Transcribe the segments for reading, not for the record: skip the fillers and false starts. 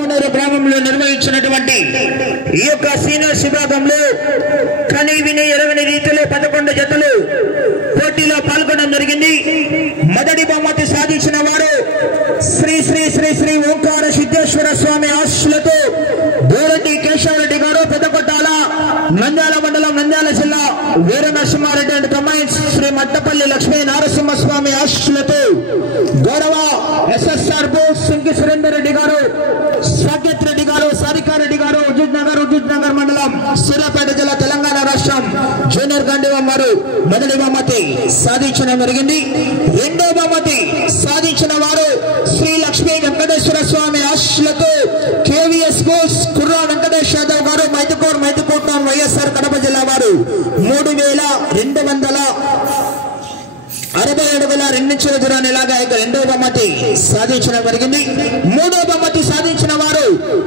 గ్రామంలో నిర్వహించినటువంటి ఈ యొక్క సీనియర్స్ విభాగంలో కని విని ఎరగని రీతిలో 11 జతలు పోటీలో పాల్గొనడం జరిగింది. మొదటి బహుమతి సాధించిన వారు శ్రీ శ్రీ శ్రీ శ్రీ ఓంకార సిద్ధేశ్వర స్వామి ఆశీస్సులతో దూరెడ్డి కేశవరెడ్డి గారు, పెద్దకొట్టాల, నంద్యాల మండలం, నంద్యాల జిల్లా, వీర నరసింహారెడ్డి అండ్ కమైన్స్ శ్రీ మట్టపల్లి లక్ష్మీ నరసింహస్వామి ఆశీస్సులతో గౌరవ ఎస్ఎస్ఆర్ బోస్ సింగి సురేందర్ రెడ్డి గారు, సాకేత్ రెడ్డి గారు, సారికారెడ్డి గారు, హుజూర్ నగర్ మండలం, సూర్యాపేట జిల్లా, తెలంగాణ రాష్ట్రం జూనియర్ గాంధీవం వారు మొదటి బహుమతి సాధించడం జరిగింది. రెండో బహుమతి సాధించిన వారు శ్రీ లక్ష్మీ వెంకటేశ్వర స్వామి ఆశీస్సులతో కేవీఎస్ బోస్ కుర్రా వెంకటేష్ యాదవ్ గారు, మైదుకూర్ వైఎస్ఆర్ కడప జిల్లా వారు 3267 అడుగుల 2 ఇంచుల దూరాన్ని లాగా రెండవ బహుమతి సాధించడం జరిగింది. మూడో బహుమతి సాధించిన వారు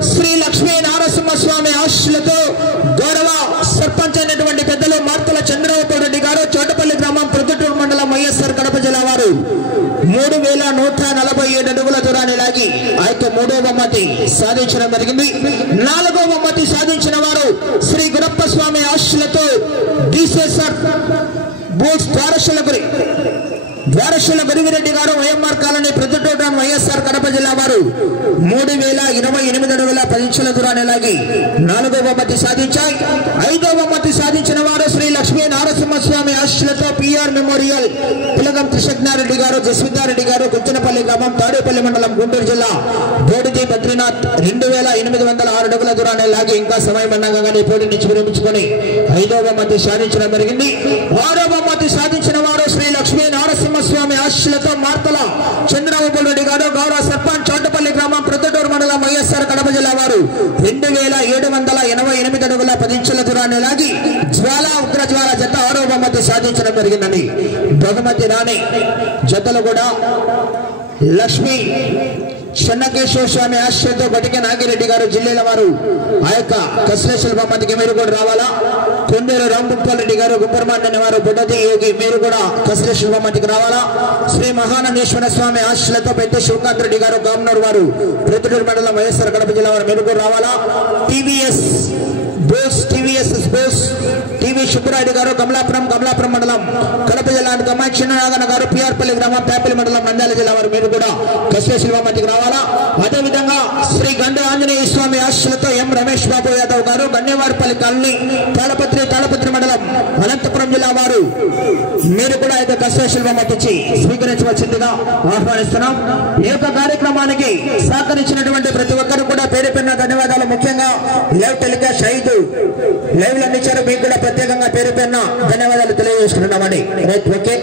శ్రీ లక్ష్మీ నరసింహస్వామి ఆశీస్సులతో గౌరవ సర్పంచ్ అయినటువంటి పెద్దలు మార్తల చంద్రబాబు రెడ్డి గారు, చోటపల్లి గ్రామం, ప్రొద్దుటూరు మండలం, వైఎస్ఆర్ కడప జిల్లా వారు 3147 అడుగుల దూరాన్ని లాగి ఆ యొక్క మూడో బహుమతి సాధించడం జరిగింది. నాలుగో బహుమతి సాధించిన వారు శ్రీ గురప్ప స్వామి ఆశీస్సులతో డిసిఎస్ఆర్ బోస్ ద్వారశుల గురివిరెడ్డి గారు, వైఎంఆర్ కాలనీ, ప్రొద్దుటూరు, వైఎస్ఆర్ కడప జిల్లా వారు 3028 అడుగుల 10 ఇంచుల దూరాన్ని లాగి నాలుగో బహుమతి సాధించాయి. ఐదో బహుమతి సాధించిన వారు శ్రీ లక్ష్మీ నరసింహస్వామి ఆశీస్సులతో పిఆర్ మెమోరియల్ పిలగం కృష్ణారెడ్డి గారు, జస్వితారెడ్డి గారు, గుంచనపల్లి గ్రామం, తాడేపల్లి మండలం, గుంటూరు జిల్లా, బోడిది బద్రీనాథ్ 2806 అడుగుల దూరాన్ని లాగి ఇంకా సమయం అన్నగానే పోటీ నుంచి విరమించుకొని ఐదో బహుమతి సాధించడం జరిగింది. ఆరో బహుమతి సాధించిన వారు శ్రీ లక్ష్మీ నరసింహస్వామి ఆశీస్సులతో మార్తల చంద్రబాబు రెడ్డి గారు, గౌరవ సర్పంచ్, చోటపల్లి గ్రామం, ప్రొద్దుటూరు మండలం, వైఎస్ఆర్ కడప జిల్లా వారు 2788 అడుగుల 10 ఇంచుల దూరాన్ని లాగి ఉగ్రజ్వాల జత ఆరో బహుమతి సాధించడం జరిగిందని. బహుమతి రాని జతలు కూడా లక్ష్మీ చెన్నకేశ్వర స్వామి ఆశీస్సులతో బటికే నాగిరెడ్డి గారు, జిల్లాల వారు ఆ యొక్క కస్లేశ్వర బహుమతికి మీరు కూడా రావాలా. కొండూరు రాంభూపాల్ రెడ్డి గారు, గుప్పరమాండని వారు, బుడ్డది యోగి మీరు కూడా కస్లేశ్వర బహుమతికి రావాలా. శ్రీ మహానందేశ్వర స్వామి ఆశీస్సులతో పెద్ద శివకాంత్ రెడ్డి గారు, గామనూరు వారు, ప్రొద్దుటూరు మండలం, వైఎస్ఆర్ కడప జిల్లా వారు మీరు కూడా రావాలా. టీవీఎస్ బోస్ టీవీ సుబ్బరాయుడు గారు, కమలాపురం మండలం, కడప జిల్లా, కమాయి చిన్ననాగన గారు, పిఆర్పల్లి గ్రామం, పేపల్లి మండలం, నంద్యాల జిల్లా వారు మీరు కూడా కస్లేశ్వర బహుమతికి రావాలా. అదేవిధంగా శ్రీ గండి ఆంజనేయ స్వామి ఆశీస్సులతో ఎం రమేష్ బాబు యాదవ్ గారు, గన్నేవారిపల్లి కాలనీ, తాళపత్రి మండలం, అనంతపురం జిల్లా వారు మీరు కూడా అయితే కస్లేశ్వర బహుమతి ఇచ్చి స్వీకరించవలసిందిగా ఆహ్వానిస్తున్నాం. ఈ యొక్క కార్యక్రమానికి సహకరించినటువంటి ప్రతి ఒక్కరు కూడా పేరు పెరిగిన ధన్యవాదాలు. ముఖ్యంగా లైవ్ టెలికాస్ట్ 5 లైవ్లు అందించారు, మీకు కూడా ప్రత్యేకంగా పేరు పెరిగిన ధన్యవాదాలు తెలియజేసుకుంటున్నామని. Right, okay.